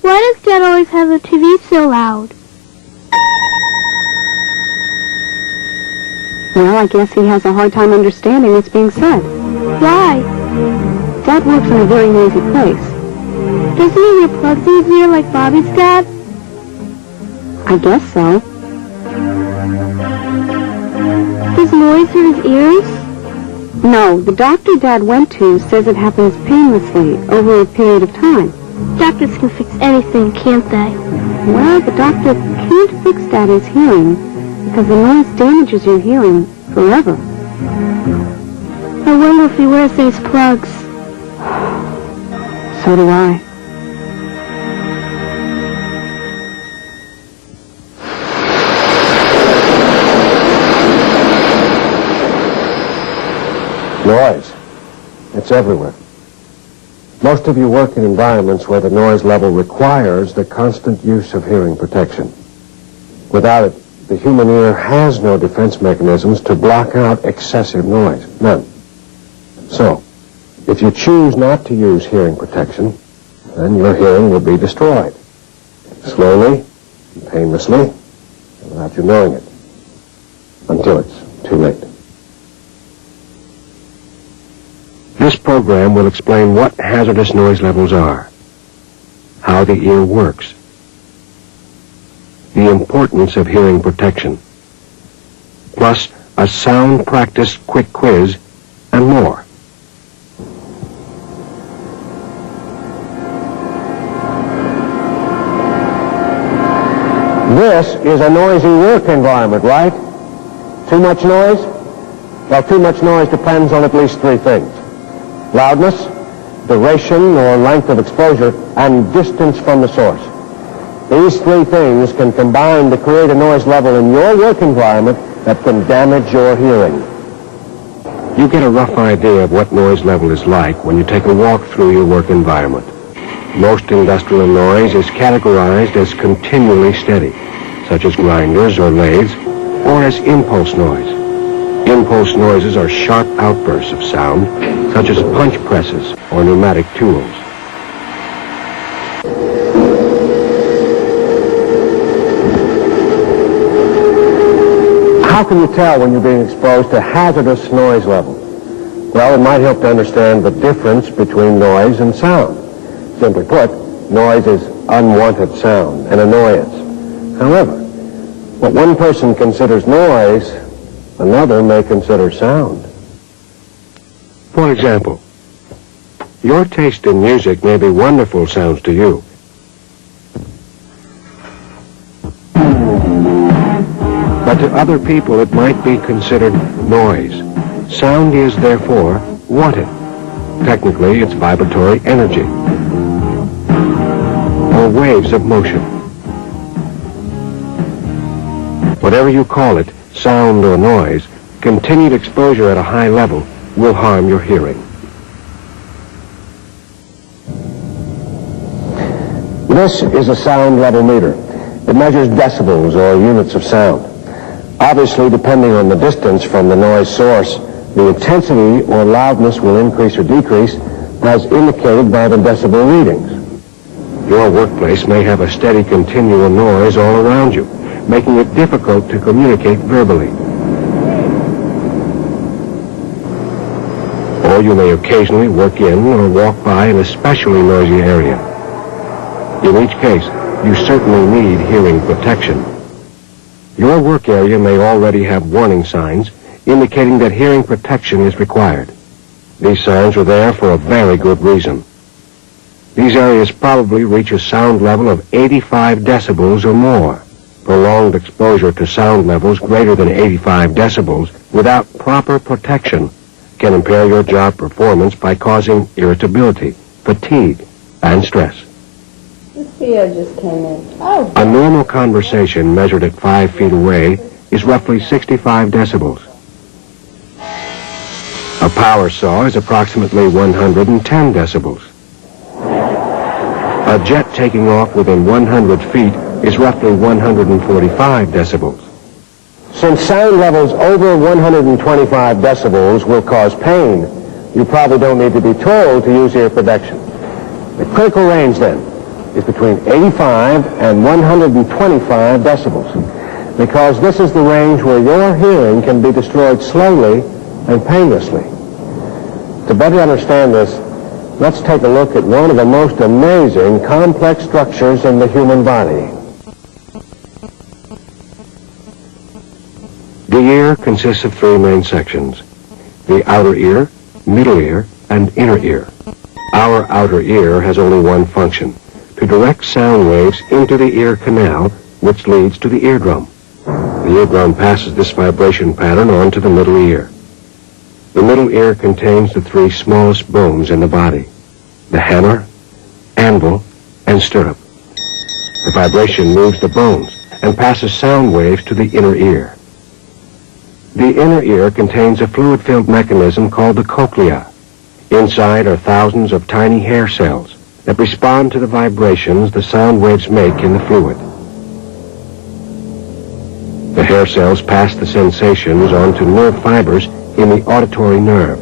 Why does Dad always have the TV so loud? Well, I guess he has a hard time understanding what's being said. Why? Dad works in a very noisy place. Doesn't he hear plugs in his ear like Bobby's dad? I guess so. Does noise hurt his ears? No, the doctor Dad went to says it happens painlessly over a period of time. Doctors can fix anything, can't they? Well, the doctor can't fix Daddy's hearing because the noise damages your hearing forever. I wonder if he wears those plugs. So do I. Noise. It's everywhere. Most of you work in environments where the noise level requires the constant use of hearing protection. Without it, the human ear has no defense mechanisms to block out excessive noise. None. So, if you choose not to use hearing protection, then your hearing will be destroyed. Slowly, and painlessly, and without you knowing it. Until it's too late. This program will explain what hazardous noise levels are, how the ear works, the importance of hearing protection, plus a sound practice quick quiz, and more. This is a noisy work environment, right? Too much noise? Well, too much noise depends on at least three things. Loudness, duration or length of exposure, and distance from the source. These three things can combine to create a noise level in your work environment that can damage your hearing. You get a rough idea of what noise level is like when you take a walk through your work environment. Most industrial noise is categorized as continually steady, such as grinders or lathes, or as impulse noise. Impulse noises are sharp outbursts of sound, such as punch presses or pneumatic tools. How can you tell when you're being exposed to hazardous noise levels? Well, it might help to understand the difference between noise and sound. Simply put, noise is unwanted sound, an annoyance. However, what one person considers noise, another may consider sound. For example, your taste in music may be wonderful sounds to you. But to other people it might be considered noise. Sound is, therefore, wanted. Technically, it's vibratory energy, or waves of motion. Whatever you call it, sound or noise, continued exposure at a high level will harm your hearing. This is a sound level meter. It measures decibels or units of sound. Obviously, depending on the distance from the noise source, the intensity or loudness will increase or decrease as indicated by the decibel readings. Your workplace may have a steady continual noise all around you, making it difficult to communicate verbally. Or you may occasionally work in or walk by an especially noisy area. In each case, you certainly need hearing protection. Your work area may already have warning signs indicating that hearing protection is required. These signs are there for a very good reason. These areas probably reach a sound level of 85 decibels or more. Prolonged exposure to sound levels greater than 85 decibels without proper protection can impair your job performance by causing irritability, fatigue, and stress. Theo just came in. Oh. A normal conversation measured at 5 feet away is roughly 65 decibels. A power saw is approximately 110 decibels. A jet taking off within 100 feet is roughly 145 decibels. Since sound levels over 125 decibels will cause pain, you probably don't need to be told to use ear protection. The critical range, then, is between 85 and 125 decibels, because this is the range where your hearing can be destroyed slowly and painlessly. To better understand this, let's take a look at one of the most amazing complex structures in the human body. The ear consists of three main sections: the outer ear, middle ear, and inner ear. Our outer ear has only one function: to direct sound waves into the ear canal, which leads to the eardrum. The eardrum passes this vibration pattern on to the middle ear. The middle ear contains the three smallest bones in the body: the hammer, anvil, and stirrup. The vibration moves the bones and passes sound waves to the inner ear. The inner ear contains a fluid-filled mechanism called the cochlea. Inside are thousands of tiny hair cells that respond to the vibrations the sound waves make in the fluid. The hair cells pass the sensations on to nerve fibers in the auditory nerve.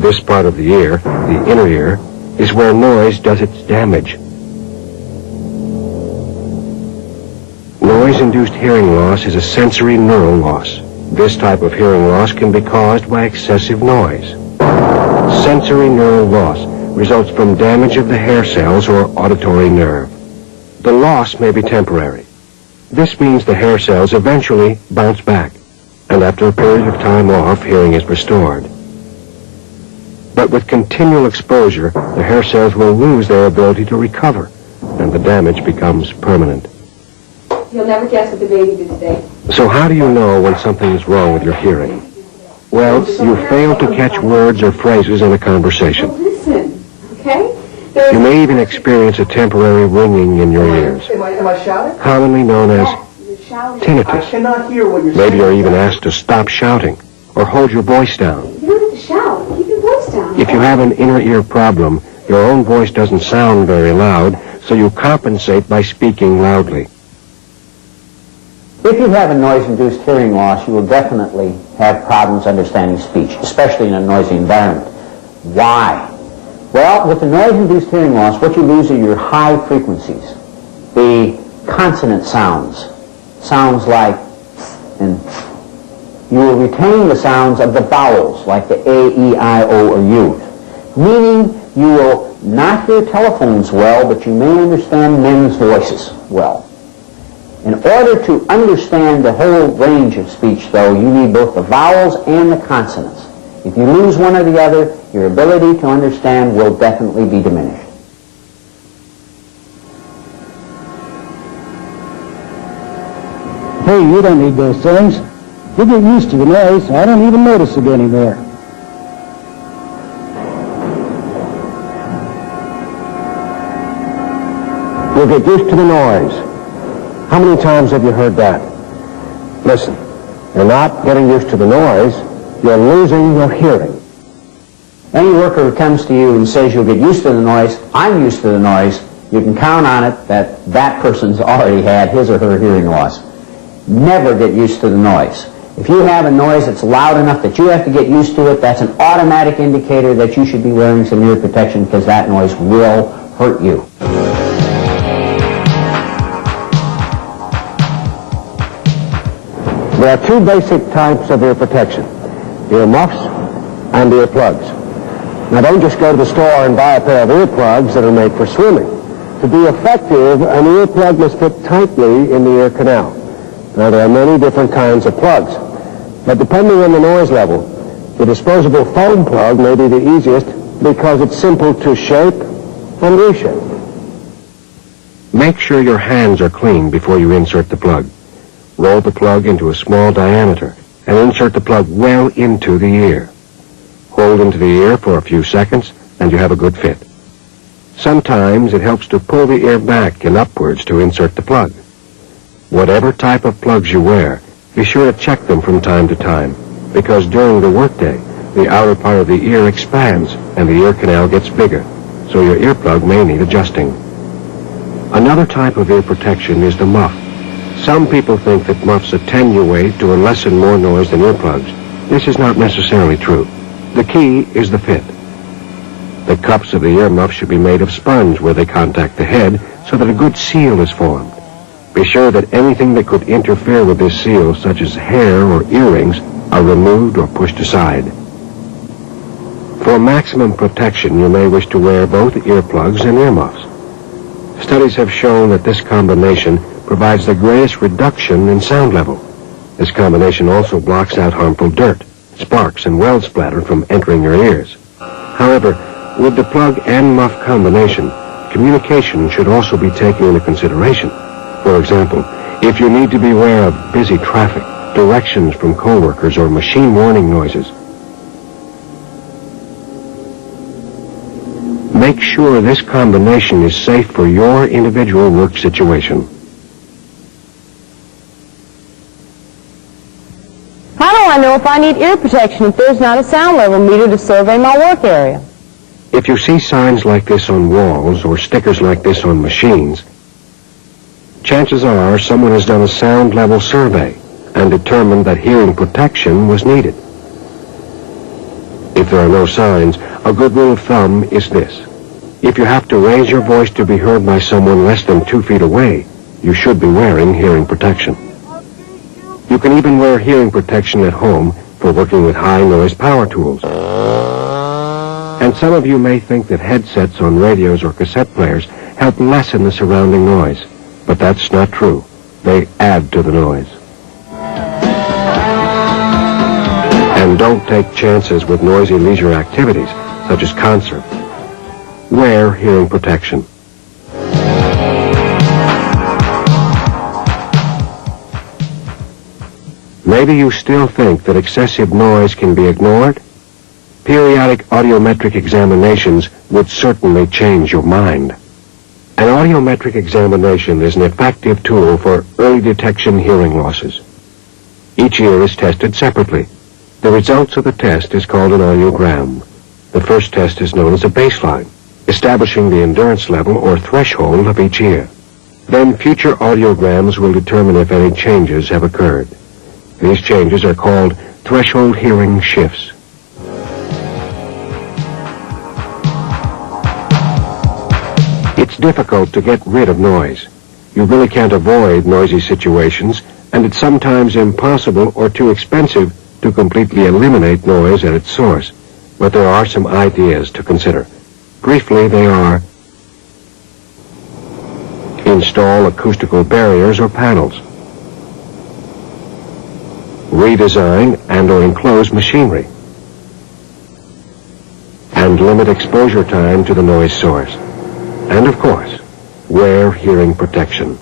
This part of the ear, the inner ear, is where noise does its damage. Noise-induced hearing loss is a sensory neural loss. This type of hearing loss can be caused by excessive noise. Sensory neural loss results from damage of the hair cells or auditory nerve. The loss may be temporary. This means the hair cells eventually bounce back, and after a period of time off, hearing is restored. But with continual exposure, the hair cells will lose their ability to recover, and the damage becomes permanent. You'll never guess what the baby did today. So how do you know when something is wrong with your hearing? Well, you fail to catch words or phrases in a conversation. Well, listen, okay? You may even experience a temporary ringing in your ears, Am I shouting? commonly known as I tinnitus. cannot hear what you're Maybe saying. you're even asked to stop shouting or hold your voice down. You don't have to shout. Keep your voice down. If you have an inner ear problem, your own voice doesn't sound very loud, so you compensate by speaking loudly. If you have a noise-induced hearing loss, you will definitely have problems understanding speech, especially in a noisy environment. Why? Well, with the noise-induced hearing loss, what you lose are your high frequencies, the consonant sounds, sounds like and you will retain the sounds of the vowels, like the A, E, I, O, or U, meaning you will not hear telephones well, but you may understand men's voices well. In order to understand the whole range of speech, though, you need both the vowels and the consonants. If you lose one or the other, your ability to understand will definitely be diminished. Hey, you don't need those things. You get used to the noise. I don't even notice it anymore. You'll get used to the noise. How many times have you heard that? Listen, you're not getting used to the noise, you're losing your hearing. Any worker who comes to you and says you'll get used to the noise, I'm used to the noise, you can count on it that that person's already had his or her hearing loss. Never get used to the noise. If you have a noise that's loud enough that you have to get used to it, that's an automatic indicator that you should be wearing some ear protection, because that noise will hurt you. There are two basic types of ear protection: ear muffs and ear plugs. Now don't just go to the store and buy a pair of ear plugs that are made for swimming. To be effective, an ear plug must fit tightly in the ear canal. Now there are many different kinds of plugs, but depending on the noise level, the disposable foam plug may be the easiest because it's simple to shape and reshape. Make sure your hands are clean before you insert the plug. Roll the plug into a small diameter and insert the plug well into the ear. Hold into the ear for a few seconds and you have a good fit. Sometimes it helps to pull the ear back and upwards to insert the plug. Whatever type of plugs you wear, be sure to check them from time to time, because during the workday, the outer part of the ear expands and the ear canal gets bigger, so your earplug may need adjusting. Another type of ear protection is the muff. Some people think that muffs attenuate or lessen more noise than earplugs. This is not necessarily true. The key is the fit. The cups of the earmuff should be made of sponge where they contact the head so that a good seal is formed. Be sure that anything that could interfere with this seal, such as hair or earrings, are removed or pushed aside. For maximum protection, you may wish to wear both earplugs and earmuffs. Studies have shown that this combination provides the greatest reduction in sound level. This combination also blocks out harmful dirt, sparks, and weld splatter from entering your ears. However, with the plug and muff combination, communication should also be taken into consideration. For example, if you need to beware of busy traffic, directions from coworkers, or machine warning noises, make sure this combination is safe for your individual work situation. How do I know if I need ear protection if there's not a sound level meter to survey my work area? If you see signs like this on walls or stickers like this on machines, chances are someone has done a sound level survey and determined that hearing protection was needed. If there are no signs, a good rule of thumb is this. If you have to raise your voice to be heard by someone less than 2 feet away, you should be wearing hearing protection. You can even wear hearing protection at home for working with high-noise power tools. And some of you may think that headsets on radios or cassette players help lessen the surrounding noise, but that's not true. They add to the noise. And don't take chances with noisy leisure activities, such as concerts. Wear hearing protection. Maybe you still think that excessive noise can be ignored? Periodic audiometric examinations would certainly change your mind. An audiometric examination is an effective tool for early detection hearing losses. Each ear is tested separately. The results of the test is called an audiogram. The first test is known as a baseline, establishing the endurance level or threshold of each ear. Then future audiograms will determine if any changes have occurred. These changes are called threshold hearing shifts. It's difficult to get rid of noise. You really can't avoid noisy situations, and it's sometimes impossible or too expensive to completely eliminate noise at its source. But there are some ideas to consider. Briefly, they are: install acoustical barriers or panels, redesign and or enclose machinery, and limit exposure time to the noise source. And of course, wear hearing protection.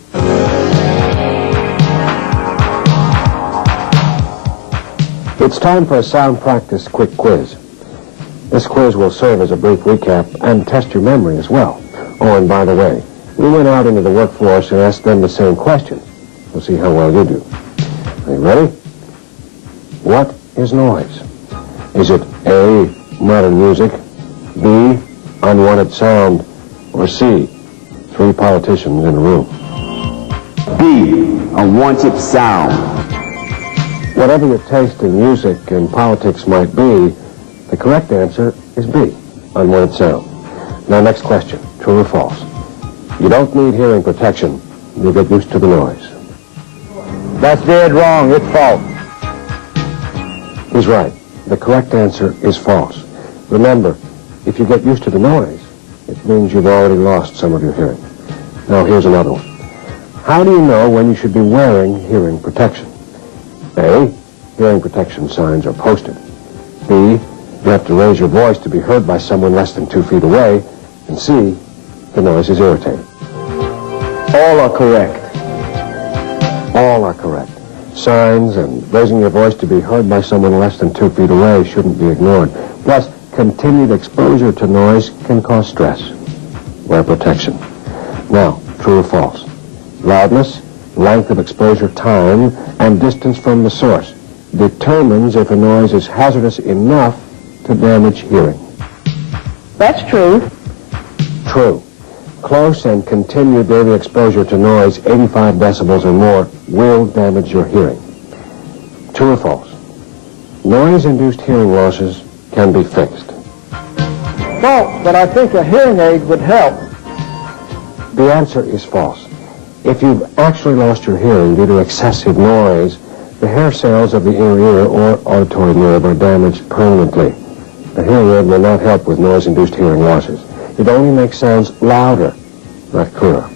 It's time for a sound practice quick quiz. This quiz will serve as a brief recap and test your memory as well. Oh, and by the way, we went out into the workforce and asked them the same questions. We'll see how well you do. Are you ready? What is noise? Is it A, modern music, B, unwanted sound, or C, 3 politicians in a room? B, unwanted sound. Whatever your taste in music and politics might be, the correct answer is B, unwanted sound. Now, next question, true or false? You don't need hearing protection. You'll get used to the noise. That's dead wrong. It's false. He's right. The correct answer is false. Remember, if you get used to the noise, it means you've already lost some of your hearing. Now, here's another one. How do you know when you should be wearing hearing protection? A, hearing protection signs are posted. B, you have to raise your voice to be heard by someone less than 2 feet away. And C, the noise is irritating. All are correct. All are correct. Signs and raising your voice to be heard by someone less than 2 feet away shouldn't be ignored. Plus, continued exposure to noise can cause stress. Wear protection. Now, true or false? Loudness, length of exposure time, and distance from the source determines if a noise is hazardous enough to damage hearing. That's true. True. Close and continued daily exposure to noise, 85 decibels or more, will damage your hearing. True or false? Noise-induced hearing losses can be fixed. false, but I think a hearing aid would help. The answer is false. If you've actually lost your hearing due to excessive noise, the hair cells of the inner ear or auditory nerve are damaged permanently. The hearing aid will not help with noise-induced hearing losses. It only makes sounds louder, not clearer.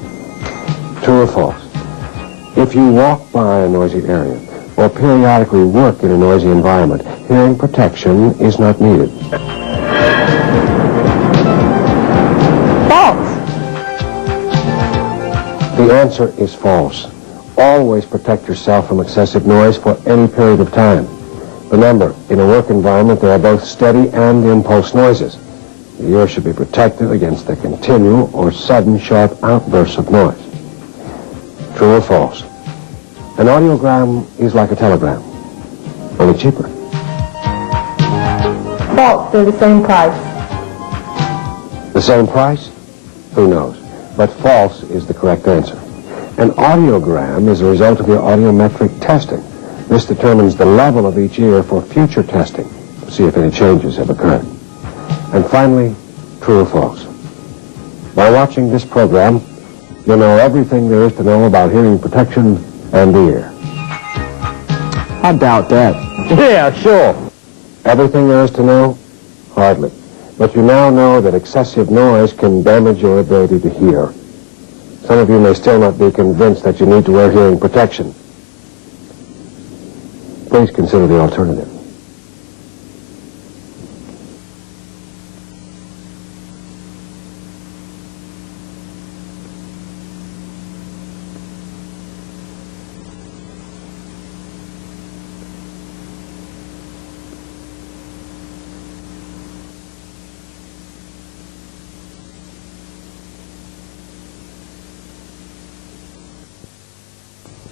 True or false? If you walk by a noisy area or periodically work in a noisy environment, hearing protection is not needed. False. The answer is false. Always protect yourself from excessive noise for any period of time. Remember, in a work environment, there are both steady and impulse noises. The ear should be protected against the continual or sudden sharp outbursts of noise. True or false? An audiogram is like a telegram, only cheaper. False. They're the same price. The same price? Who knows? But false is the correct answer. An audiogram is a result of your audiometric testing. This determines the level of each ear for future testing to see if any changes have occurred. And finally, true or false? By watching this program, you'll know everything there is to know about hearing protection and the ear. I doubt that. Yeah, sure. Everything there is to know? Hardly. But you now know that excessive noise can damage your ability to hear. Some of you may still not be convinced that you need to wear hearing protection. Please consider the alternative.